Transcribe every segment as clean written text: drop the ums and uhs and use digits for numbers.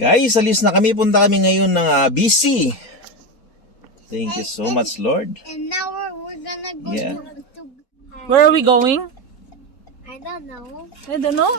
Guys, alis na kami. Punta kami ngayon ng BC. Thank you so much, Lord. And now we're gonna go to Where are we going? I don't know. I don't know.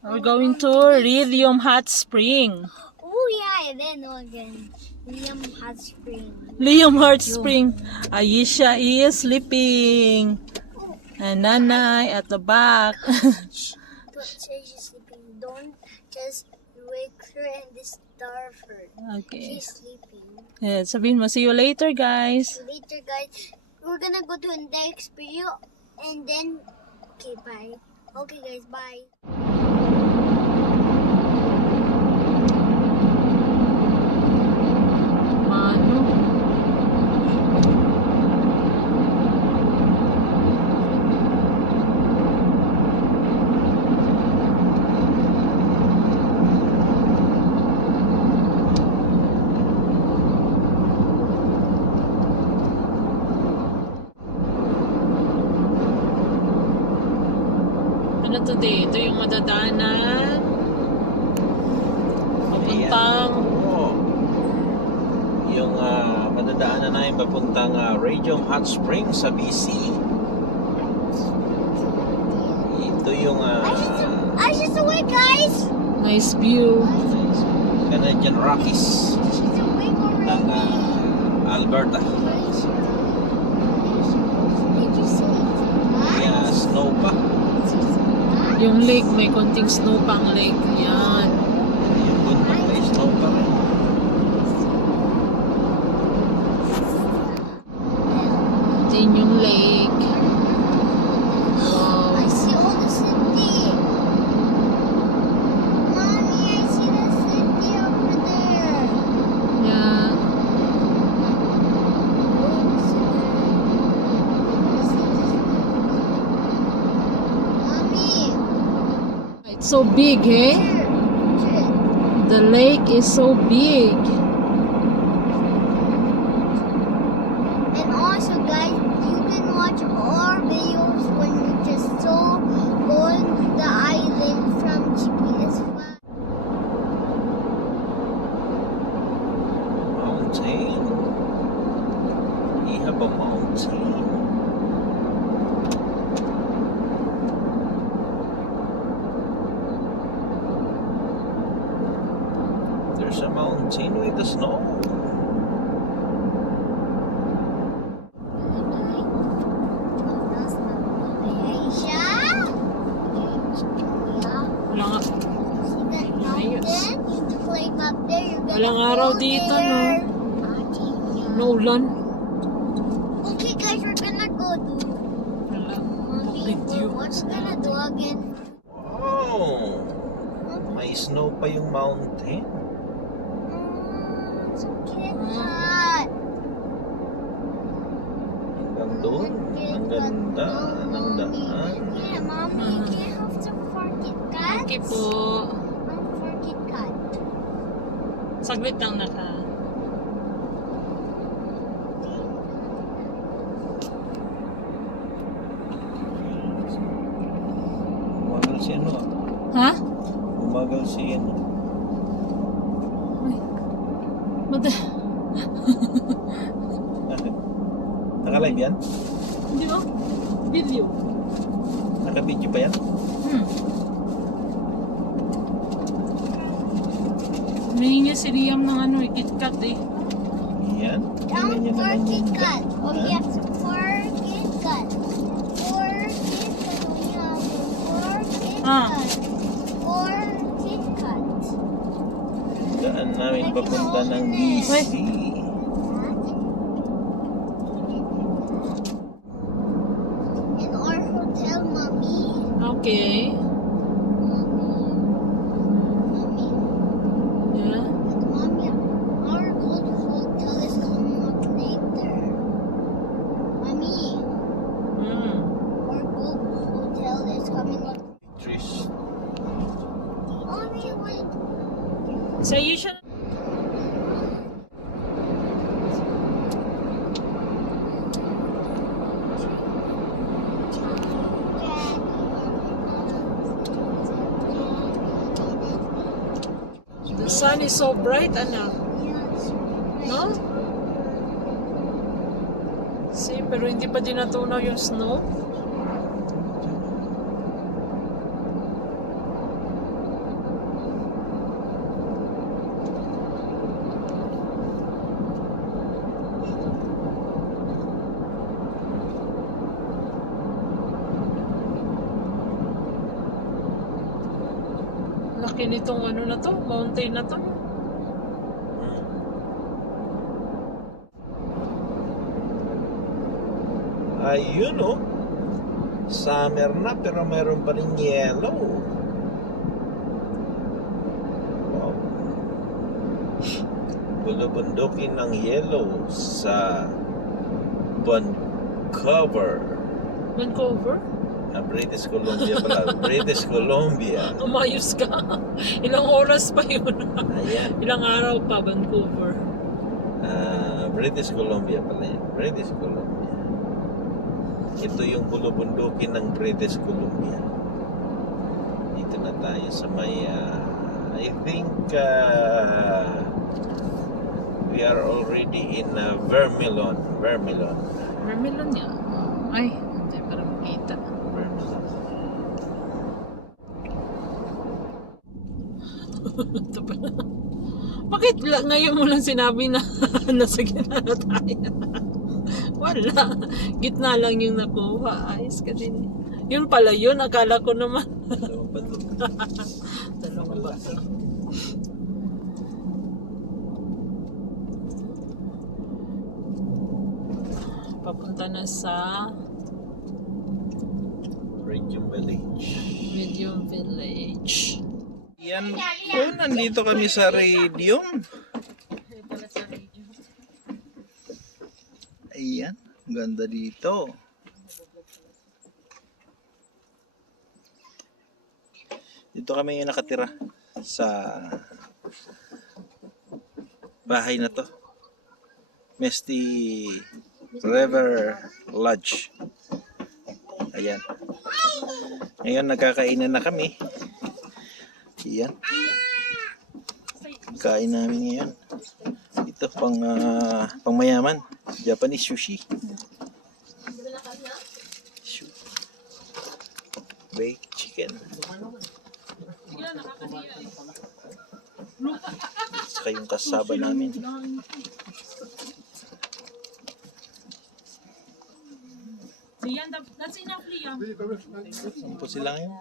We're going to Lithium Hot Spring. Oh yeah, I didn't know again. Liam Hot Spring. Liam Hot Spring. Aisha is sleeping. And Nanay at the back. But she's sleeping. Don't just wake her and disturb her. Okay. She's sleeping. Yeah, sabihin mo, see you later, guys. So later, guys, we're gonna go to the next video and then. Okay, bye. Okay, guys, bye. Mano. Ano today? Ito yung madadaanan. Papuntang Oo. Yung madadaanan namin papuntang Radium Hot Springs sa BC. Ito yung I just awake, guys. nice view. Canadian Rockies She's awake ng already. Alberta. Did you see it? May snow pa. Yung lake, may konting snow pang lake. Yan. Yung bundok may snow pa rin. Din yung lake. Wow. I see all the city. Mommy, I see the city over there. Yeah. Mommy. It's so big, eh? The lake is so big. And also, guys, you can watch our videos when we just go on the island from GPS5. Mountain. We have a mountain. There's a mountain with the snow. Kita no. Naulan. Okay guys, we're gonna go do. Wala. Mommy, Video. what's gonna do again? Wow! May snow pa yung mountain. It's a Kit Kat. Hanggang doon. Ang ganda ng daan. Yeah, mommy, can I have some for Kit Kat? Okay po. For Kit Kat. Saglit lang na ka. Umagal si ano ah. Ha? Umagal si ano. Uy. Mada. Naka-live yan? Hindi ba? Video. Naka-video pa yan? Nahingi si Liam ng ano eh, KitKat eh. Yan. Down Tingnan niya for naman Kit yung Kat. Oh, Ha? yes, for Kit Kat. For Kit Kat. Oh, yeah, for Kit Ah. Kat. For Kit Kat. daan namin papunta ng DC. In our hotel, mommy. Okay. Mommy. Yeah. Mommy, our good hotel is coming up later. Mommy, our good hotel is coming up. Tris. Mommy, wait. So you should... The sun is so bright, ano? No? See, pero hindi pa din natunaw yung snow. Laki nitong ano na to, mountain na to. Ayun oh. Summer na pero mayroon pa rin yellow. Wow. Bulubundukin ng yellow sa Vancouver. Vancouver? British Columbia pala. British Columbia. Umayos ka. Ilang oras pa yun? Ayan. Ilang araw pa, Vancouver. British Columbia pala yan. British Columbia. Ito yung bulubundukin ng British Columbia. Dito na tayo sa may I think we are already in Vermilion. Vermilion. Vermilion niya. Ay, hindi para makita. Vermilion. Ito pala. Bakit ngayon mo lang sinabi na nasa gitna na tayo? Wala. Gitna lang yung nakuha. Ayos ka din. Yun pala yun. Akala ko naman. Dalawang bato. Dalawang ba? Papunta na sa Radium Village. Medium Village. Yan po. Nandito kami sa Radium. Ayan. Ganda dito. Dito kami yung nakatira sa bahay na to. Misty River Lodge. Ayan. Ngayon nagkakainan na kami. Ayan. Kain namin ngayon. Ito pang mayaman. Japanese sushi. Baked chicken. Saka yung kasaba namin. That's enough, Liam. Sampo sila ngayon.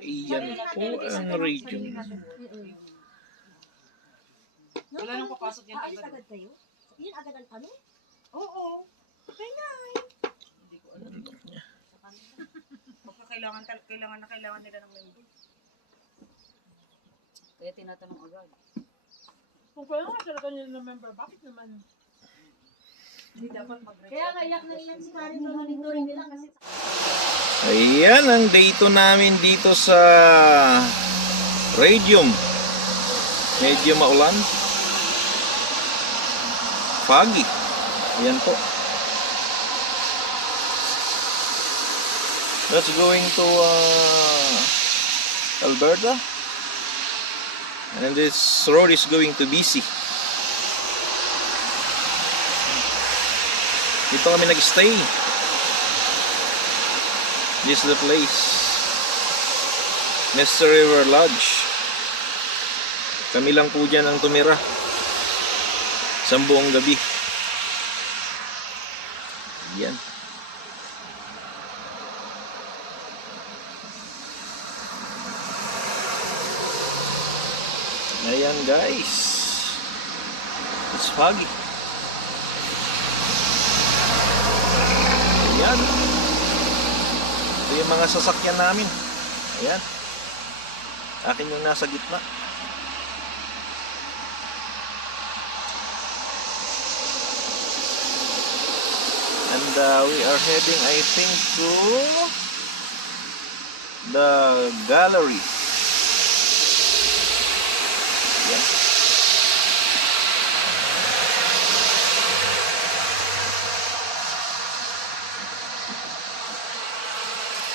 Iyan po ang region. Wala nang papasok yan Aalis agad. agad kayo? Yun agad ang ano? Oo. Hindi ko alam. Baka kailangan nila ng member. Kaya tinatanong agad. Kung kailangan talaga nila ng member, bakit naman? Hindi dapat mag-reach. Kaya nga iyak na iyak si Karen nung monitoring nila kasi Ayan ang day 2 namin dito sa Radium. Medyo maulan. Foggy. Ayan po. That's going to Alberta. And this road is going to BC. Dito kami nag-stay. This is the place. Mr. River Lodge. Kami lang po dyan ang tumira. Isang buong gabi. Yan. Ayan guys. It's foggy. Ayan. Ito yung mga sasakyan namin. Ayan. Akin yung nasa gitna. And we are heading, I think, to the gallery. Ayan.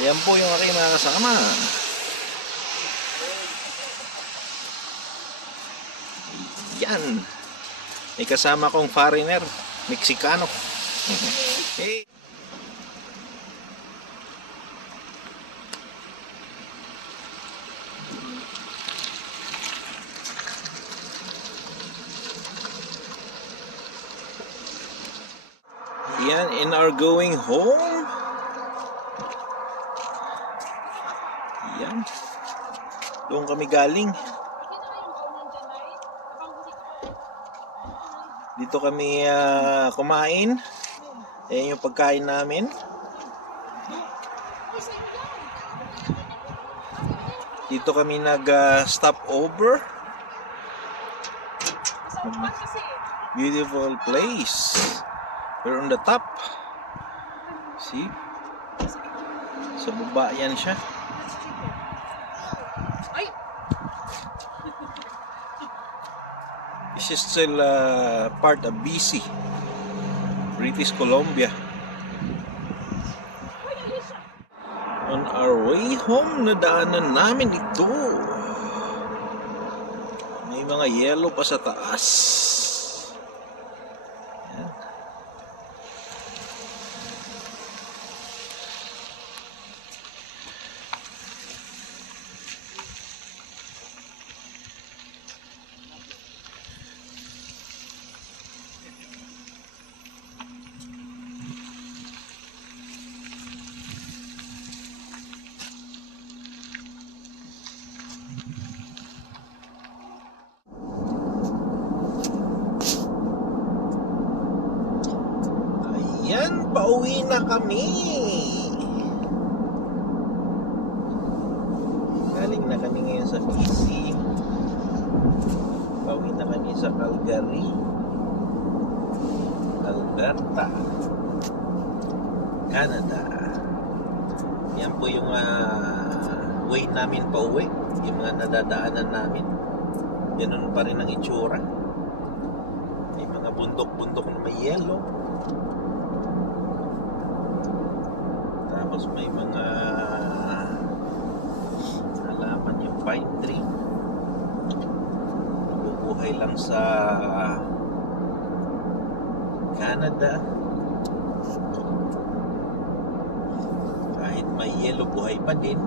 Ayan po yung aking mga kasama. Yan. May kasama kong foreigner, Mexicano. Hey. Yan, in our going home. Yan. Doon kami galing. Dito kami kumain. Ayan yung pagkain namin. Dito kami nag-stop over. Beautiful place. We're on the top. See? Sa baba yan siya. This is still part of BC, British Columbia. On our way home, nadaanan namin ito. May mga yellow pa sa taas. Yan. Ayan, pauwi na kami. Galing na kami ngayon sa BC. Pauwi na kami sa Calgary, Alberta, Canada. Yan po yung way namin pauwi. Yung mga nadadaanan namin. Ganun pa rin ang itsura. May mga bundok-bundok na may yellow. Tapos may mga halaman yung pine tree. Nabubuhay lang sa Canada. Kahit may yellow, buhay pa din.